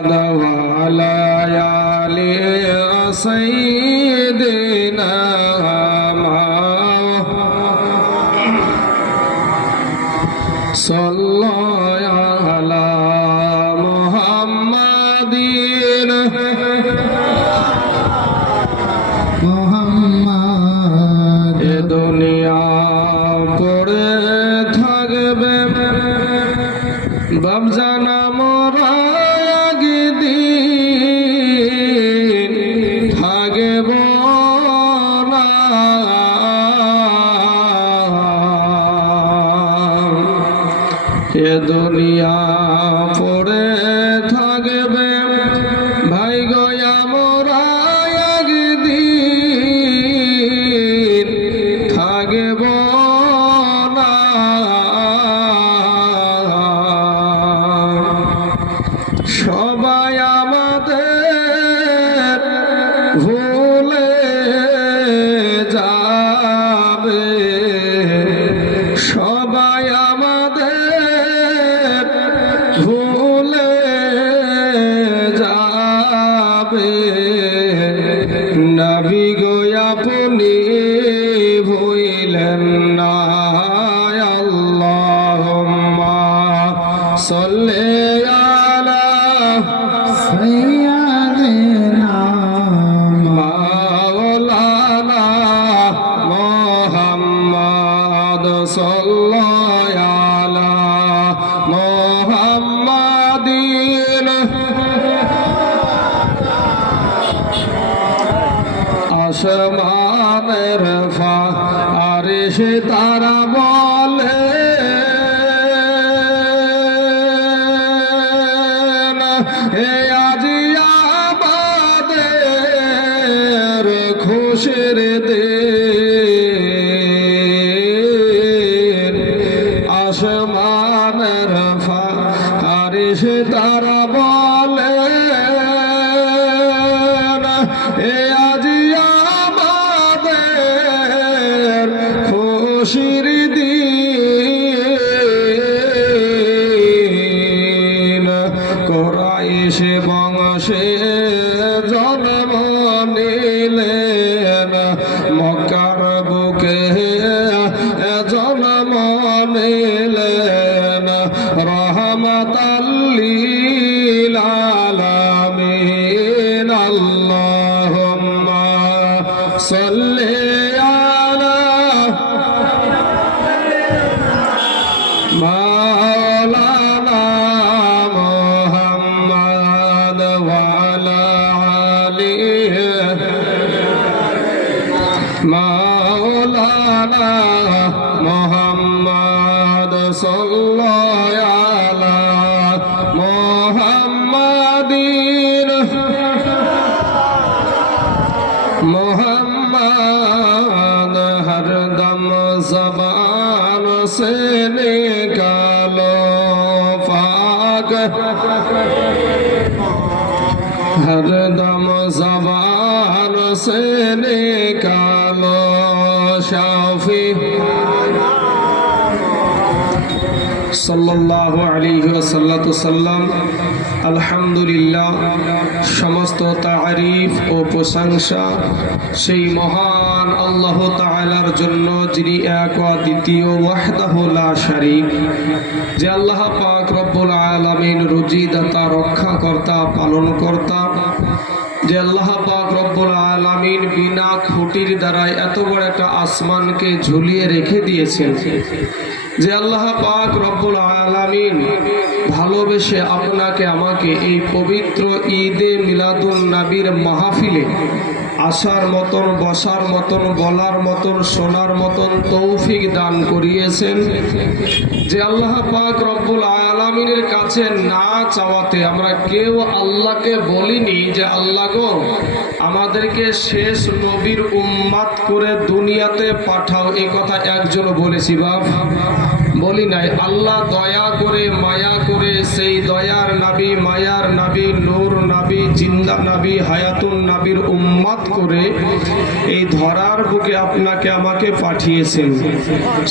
وعلى آل سيدنا صلى على محمد এ দুনিয়া পড়ে থাকবে বাপজানা মোরা একদিন থাকব না এ দুনিয়া পড়ে থাকবে ভাই গয়া মোরা একদিন থাকব না সবাই আমাদের ভুলে যাবে সবাই আমাদের ভুলে যাবে নবী গো আপনি ভুলেন না আল্লাহুম্মা সাল্লি আলা সাইয়্যিদিনা মাওলানা মুহাম্মদ সাল্লাল্লাহু আলা মুহাম্মাদিন আসমানের ফারিশে তারা বলে হে আজি আমাদের খুশির দিন আসমানের ফারিশে তারা বলে হে আজি আমাদের খুশির দিন কুরাইশ বংশে জন্ম নিলেন মক্কার বুকে জন্ম নিলেন রহমাতাল লিল আলামিন আল্লাহুম্মা সাল্লি আলা মাওলানা মুহাম্মদ ওয়া আলা আলিহি মাওলানা মুহাম্মদ সাল্লাল্লাহু আলা মুহাম্মাদিন मोहम्मद हरदम ज़बान से निकालो पाक हरदम ज़बान से निकालो शाफी সাল্লাল্লাহু আলাইহি ওয়াসাল্লাম আলহামদুলিল্লাহ সমস্ত তারিফ ও প্রশংসা সেই মহান আল্লাহ তাআলার জন্য যিনি এক ও দ্বিতীয় ওয়াহদাহু লা শারীক যে আল্লাহ পাক রব্বুল আলামিন রুজিদাতা রক্ষাকর্তা পালনকর্তা যে আল্লাহ পাক রব্বুল আলামিন বিনা খুঁটির দ্বারা এত বড় একটা আসমানকে ঝুলিয়ে রেখে দিয়েছেন যে আল্লাহ পাক রব্বুল আলামিন ভালোবেসে আপনাকে আমাকে এই পবিত্র ঈদে মিলাদুন নবীর মাহফিলে আসার মতন বসার মতন বলার মতন শোনার মতন তৌফিক দান করিয়েছেন যে আল্লাহ পাক রব্বুল আলামিনের কাছে না চাওয়াতে আমরা কেউ আল্লাহকে বলিনি যে আল্লাহ গো আমাদেরকে শেষ নবীর উম্মত করে দুনিয়াতে পাঠাও এই কথা একজনও বলেছি বাপ বলি নাই। আল্লাহ দয়া করে মায়া করে সেই দয়ার নবী, মায়ার নবী, নূর নবী, জিন্দা নবী, হায়াতুন নবীর উম্মত করে এই ধরার বুকে আপনাকে আমাকে পাঠিয়েছেন।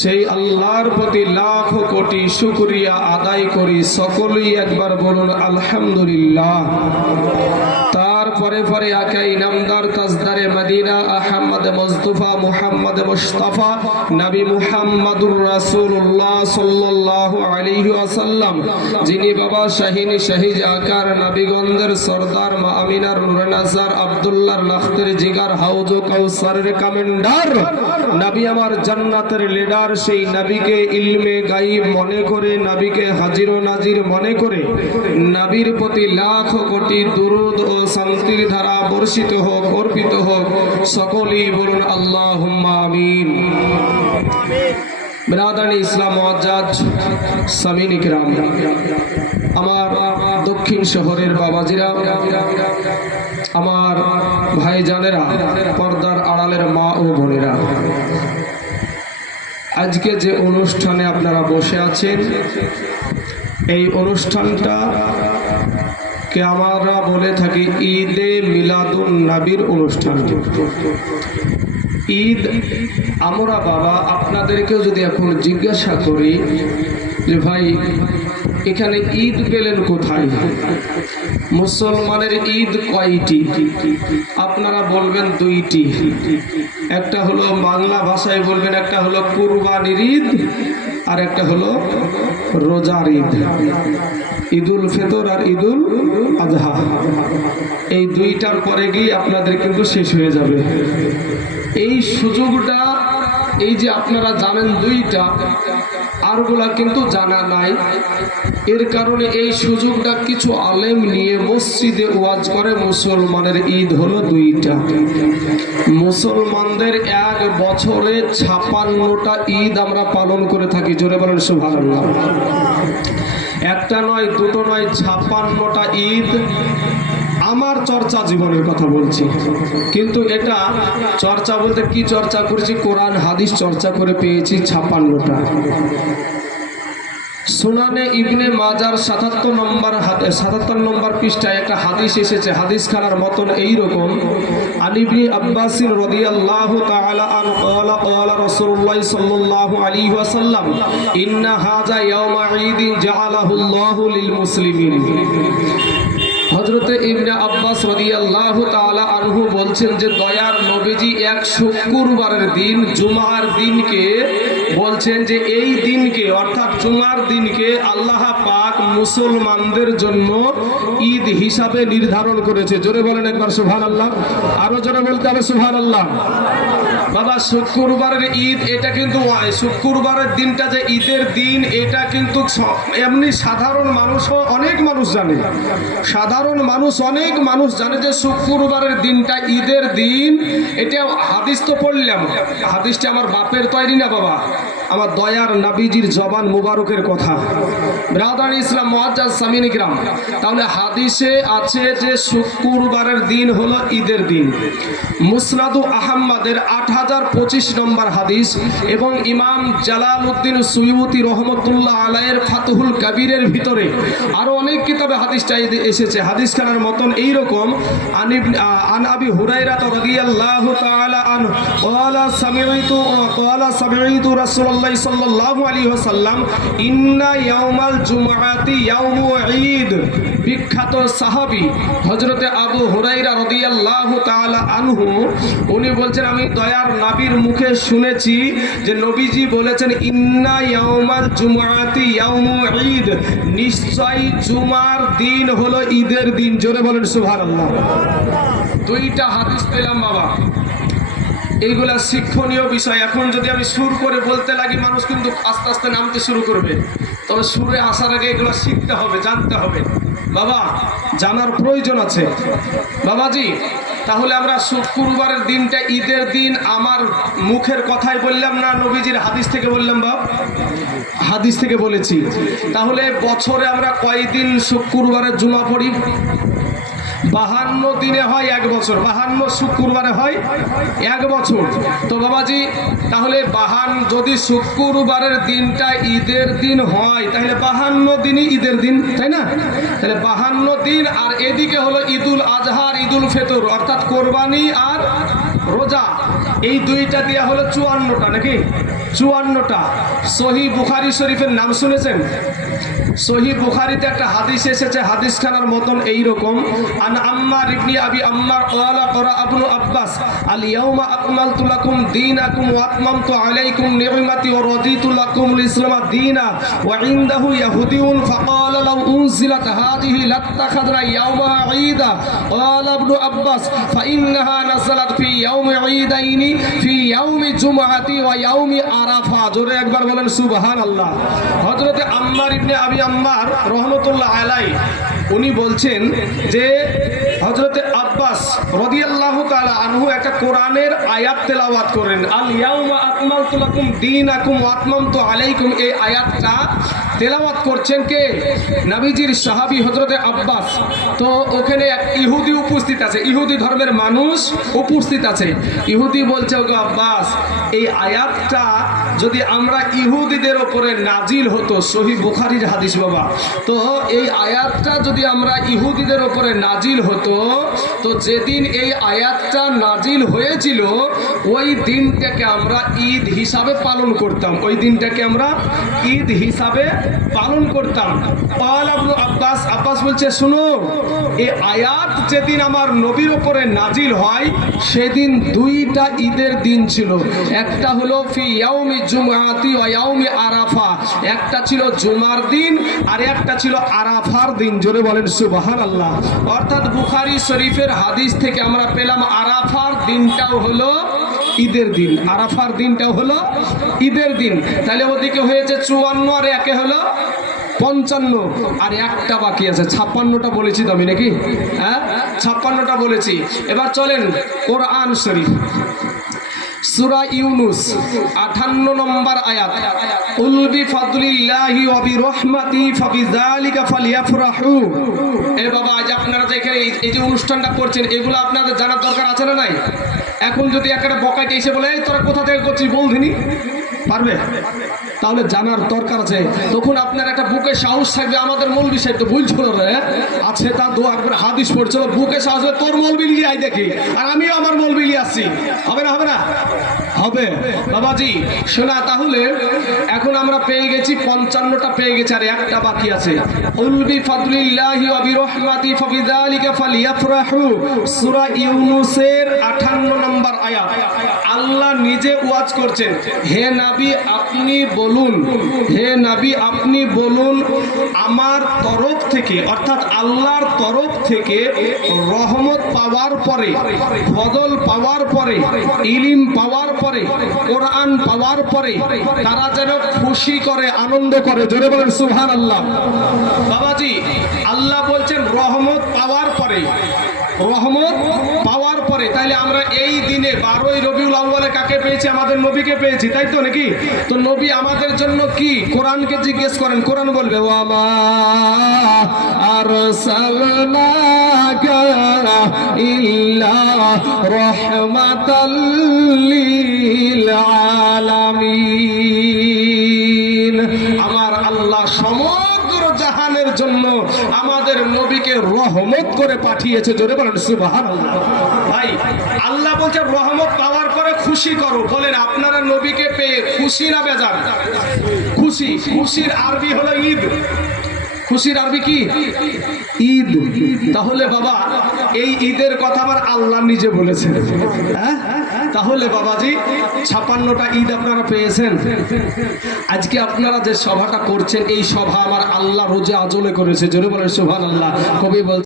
সেই আল্লাহর প্রতি লাখ কোটি শুকরিয়া আদায় করি। সকলেই একবার বলুন আলহামদুলিল্লাহ। তারপরে পরে আকা ইনামদার তাজদারে মদিনা আহমদ মুস্তাফা মুহাম্মদ মুস্তাফা নবী মুহাম্মদুর রাসূলুল্লাহ সাল্লাল্লাহু আলাইহি ওয়াসাল্লাম, যিনি বাবা শাহিন শাহিজ আকার নবীগণের সরদার মা আমিনার নূরে নাজার আব্দুল্লাহর লাখতের জিগার হাউজ কাউসারের কমান্ডার নবী, আমার জান্নাতের লিডার, সেই নবীকে ইলমে গায়ব মনে করে, নবীকে হাজির ও নাজির মনে করে নবীর প্রতি লাখ কোটি দুরূদ ও শান্তির ধারা বর্ষিত হোক, অর্পিত হোক। সকলেই বলুন আল্লাহুম্মা আমিন। বিরাদানি ইসলাম মুআজ্জাজ সামিন ইকরাম, আমার দক্ষিণ শহরের বাবাজিরা, আমার ভাইজানেরা, পর্দার আড়ালের মা ও বোনেরা, আজকে যে অনুষ্ঠানে আপনারা বসে আছেন, এই অনুষ্ঠানটা কে আমরা বলে থাকি ঈদে মিলাদুন নবীর অনুষ্ঠান। ঈদ আমরা বাবা আপনাদেরকেও যদি এখন জিজ্ঞাসা করি যে ভাই এখানে ঈদ পেলেন কোথায়, মুসলমানের ঈদ কয়টি, আপনারা বলবেন দুইটি। একটা হলো বাংলা ভাষায় বলবেন, একটা হলো কুরবানির ঈদ আর একটা হলো রোজার ঈদ, ঈদুল ফিতর আর ঈদুল আজহা। এই দুইটার পরে গিয়ে আপনাদের কিন্তু শেষ হয়ে যাবে। এই সুযোগটা এই যে আপনারা জানেন দুইটা, আরগুলা কিন্তু জানা নাই। এর কারণে এই সুযোগটা কিছু আলেম নিয়ে মসজিদে ওয়াজ করে মুসলমানের ঈদ হলো দুইটা। মুসলমানদের এক বছরে 56টা ঈদ আমরা পালন করে থাকি। জোরে বলেন সুবহানাল্লাহ। একটা নয়, দুটো নয়, 56টা ঈদ। আমার চর্চা জীবনের কথা বলছি, কিন্তু এটা চর্চা বলতে কি চর্চা করেছি, কোরআন হাদিস চর্চা করে পেয়েছি 56টা। সুনানে ইবনে মাজার 77 নম্বর পৃষ্ঠায় একটা হাদিস এসেছে, হাদিস খানার মতন এইরকম। আনিবনি আব্বাসিন রাদিয়াল্লাহু তাআলা আনহু ক্বালা ক্বালা রাসূলুল্লাহ সাল্লাল্লাহু আলাইহি ওয়াসাল্লাম ইন্না হাযা ইয়াওমা ঈদিন জাআলাহুল্লাহু লিল মুসলিমিন। হযরতে ইবনে আব্বাস রাদিয়াল্লাহু তাআলা আনহু বলছেন যে দয়ার নবীজি এক শুক্রবারের দিন, জুমার দিনকে বলছেন যে এই দিনকে অর্থাৎ জুমার দিনকে আল্লাহ পাক মুসলমানদের জন্য ঈদ হিসাবে নির্ধারণ করেছে। জোরে বলেন একবার সুবহানাল্লাহ। আরো জোরে বলতে হবে সুবহানাল্লাহ। বাবা শুক্রবারের ঈদ এটা কিন্তু শুক্রবারের দিনটা যে ঈদের দিন, এটা কিন্তু এমনি সাধারণ মানুষও অনেক মানুষ জানে, সাধারণ মানুষ অনেক মানুষ জানে যে শুক্রবারের দিনটা ঈদের দিন। এটা হাদিস তো পড়লাম, হাদিসটা আমার বাপের তৈরি না বাবা, আমার দয়ার নবীজির জবান মুবারকের কথা। ব্রাদার ইসলাম মুআজ্জাজ সামিন ইকরাম, তাহলে হাদিসে আছে যে শুক্রবারের দিন হলো ঈদের দিন। মুসনাদু আহমদের 8025 নম্বর হাদিস এবং ইমাম জালালউদ্দিন সুয়ুতি রহমতুল্লাহ আলাইহির ফাতহুল কবিরের ভিতরে আরো অনেক কিতাবে হাদিসটা এসেছে। হাদিস খানার মতন এইরকম আন আবি হুরায়রা রাদিয়াল্লাহু তাআলা আনহু ক্বালা সামি'তু রাসূলুল্লাহ সাল্লাল্লাহু আলাইহি ওয়াসাল্লাম ইন্না ইয়াউমাল জুমআতি ইয়াউমু ঈদ। বিখ্যাত সাহাবী হযরতে আবু হুরায়রা রাদিয়াল্লাহু তাআলা আনহু উনি বলছেন আমি দয়ার নবীর মুখে শুনেছি যে নবীজি বলেছেন ইন্না ইয়াউমাল জুমআতি ইয়াউমু ঈদ, নিশ্চয় জুমার দিন হলো ঈদের দিন। জোরে বলেন সুবহানাল্লাহ। দুইটা হাদিস পেলাম বাবা, এইগুলা শিক্ষণীয় বিষয়। এখন যদি আমি সুর করে বলতে লাগি মানুষ কিন্তু আস্তে আস্তে নামতে শুরু করবে, তবে সুরে আসার আগে এগুলো শিখতে হবে, জানতে হবে বাবা, জানার প্রয়োজন আছে বাবাজি। তাহলে আমরা শুক্রবারের দিনটা ঈদের দিন আমার মুখের কথাই বললাম না, নবীজির হাদিস থেকে বললাম বাবা, হাদিস থেকে বলেছি। তাহলে বছরে আমরা কয়দিন শুক্রবারের জুমা পড়ি? 52 দিনে হয় 1 বছর, 52 শুক্রবারে হয় 1 বছর। তো বাবাজি তাহলে যদি শুক্রবারের দিনটা ঈদের দিন হয় তাহলে 52 দিনই ঈদের দিন, তাই না? তাহলে 52 দিন, আর এদিকে হলো ঈদুল আজহা আর ঈদুল ফিতর অর্থাৎ কোরবানি আর রোজা, এই দুইটা দিয়ে হলো 54টা, নাকি 54টা। সহিহ বুখারী শরীফের নাম শুনেছেন? সহিহ বুখারীতে একটা হাদিস এসেছে, হাদিসখানার মতন এইরকম, আন আম্মার ইবনে আবি আম্মার ক্বালা ক্বারা ইবনু আব্বাস আল ইয়াউমা আকমালতু লাকুম দীনাকুম ওয়া আতমামতু আলাইকুম নি'মাতি ওয়া রাদিতু লাকুমুল ইসলাম দীনা ওয়া ইনদাহু ইয়াহুদিয়ুন ফাকালা লাউ উনজিলাত হাযিহি লাত্তাখাযনা ইয়াউমা ঈদা ক্বালা ইবনু আব্বাস ফাইন্নাহা নাযালাত ফি ইয়াউমি ঈদাইনি ফি ইয়াউমি জুমআতি ওয়া ইয়াউমি আরাফা। জোরে একবার বলেন সুবহানাল্লাহ। হযরত আম্মার ইবনে আবি আম্মার রহমতুল্লাহ আলাইহি উনি বলছেন যে হযরতে আব্বাস রাদিয়াল্লাহু তাআলা আনহু একটা কোরআনের আয়াত তেলাওয়াত করেন, আল ইয়াউমা আকমালতু লাকুম দীনাকুম ওয়া আতমামতু আলাইকুম, এই আয়াতটা তেলাওয়াত করছেন কে? নবীজির সাহাবী হযরতে আব্বাস। তো ওখানে এক ইহুদি উপস্থিত আছে, ইহুদি ধর্মের মানুষ উপস্থিত আছে। ইহুদি বলছে, ওগো আব্বাস, এই আয়াতটা যদি আমরা ইহুদিদের উপরে নাজিল হতো, সহিহ বুখারীর হাদিস বাবা, তো এই আয়াতটা যদি আমরা ইহুদিদের উপরে নাজিল হতো, তো যেদিন এই আয়াতটা নাজিল হয়েছিল ওই দিনটাকে আমরা ঈদ হিসাবে পালন করতাম, ওই দিনটাকে আমরা ঈদ হিসাবে পালন করতাম। আব্বাস বলছে, শুনো, এই আয়াত যেদিন আমার নবীর উপরে নাজিল হয় সেদিন দুইটা ঈদের দিন ছিল, একটা হলো ফি ইয়াউমি জুমআতি ওয়া ইয়াউমি আরাফা, একটা ছিল জুমার দিন আর একটা ছিল আরাফার দিন। জোরে বলেন সুবহানাল্লাহ। অর্থাৎ বুখারী শরীফের হাদিস থেকে আমরা পেলাম আরাফার দিনটাও হলো ঈদের দিন, আরাফার দিনটাও হলো ঈদের দিন। তাহলে ওদিকে হয়েছে 54 আর একে হলো 55, আর একটা বাকি আছে। 56টা বলেছি তো আমি, নাকি? হ্যাঁ, 56টা বলেছি। এবার চলেন কোরআন শরীফ, সূরা ইউনুস 58 নম্বর আয়াত, কুল বিফাদলিল্লাহি ওয়া বিরহমাতিহি ফাবিযালিকা ফালইফরাহু। এ বাবা, আজ আপনারা যে এখানে এই যে অনুষ্ঠানটা করছেন, এগুলো আপনাদের জানার দরকার আছে না নাই? এখন যদি একটা বকাইতে এসে বলে, এই তোরা কোথা থেকে করছিস বলধিনি, পারবে? তাহলে জানার দরকার আছে। তখন আপনার একটা বুকে সাহস থাকবে, আমাদের মৌলবি সাহেব তো বলছিল রে আছে, তা দোয়া একবার হাদিস পড়ছিল, বুকে সাহস হবে, তোর মৌলবি নিয়ে আই দেখি, আর আমিও আমার মৌলবি নিয়ে আসছি। হবে না? হবে না? হবে বাবাজি। শোনা, তাহলে এখন আমরা পেয়ে গেছি 55টা পেয়ে গেছি, আর একটা বাকি আছে। কুল বিফাদলিল্লাহি ওয়া বিরহমাতিহি ফাবিযালিকা ফালইফরাহু, সূরা ইউনূসের 58 নম্বর আয়াত। আল্লাহ নিজে ওয়াজ করছেন, হে নবী আপনি বলুন, হে নবী আপনি বলুন, আমার তরফ থেকে, অর্থাৎ আল্লাহর তরফ থেকে রহমত পাওয়ার পরে, ফজল পাওয়ার পরে, ইলম পাওয়ার পরে, কোরআন পাওয়ার পরে তারা যেন খুশি করে, আনন্দ করে। জোরে বলেন সুবহানাল্লাহ। বাবাজি, আল্লাহ বলছেন রহমত পাওয়ার পরে, রহমত পাওয়ার পরে। তাইলে আমরা এই দিনে 12ই রবিউল আউয়ালে কাকে পেয়েছি? আমাদের নবীকে পেয়েছি, তাই তো, নাকি? তো নবী আমাদের জন্য কি? কোরআনকে জিজ্ঞেস করেন, কোরআন বলবে ওয়া মা আরসালনাকা ইল্লা রাহমাতাল লিল আলামিন। আমার আল্লাহ সমগ্র জাহানের জন্য আমাদের নবীকে রহমত করে পাঠিয়েছে। জোরে বলেন সুবহানাল্লাহ। ভাই, আল্লাহ বলছে রহমত পাওয়ার পরে খুশি করো। বলেন আপনারা নবীকে পেয়ে খুশি না বেজার? খুশি। খুশির আরবি হলো ঈদ। খুশির আরবি কি? ঈদ। তাহলে বাবা, এই ঈদের কথা আমার আল্লাহ নিজে বলেছেন। হ্যাঁ, তাহলে বাবাজি 56টা ঈদ আপনারা পেয়েছেন। আজকে আপনারা যে সভাটা করছেন, এই সভা আমার আল্লাহ রোজে আজলে করেছে। জোরে বলেন সুবহানাল্লাহ। কবি বল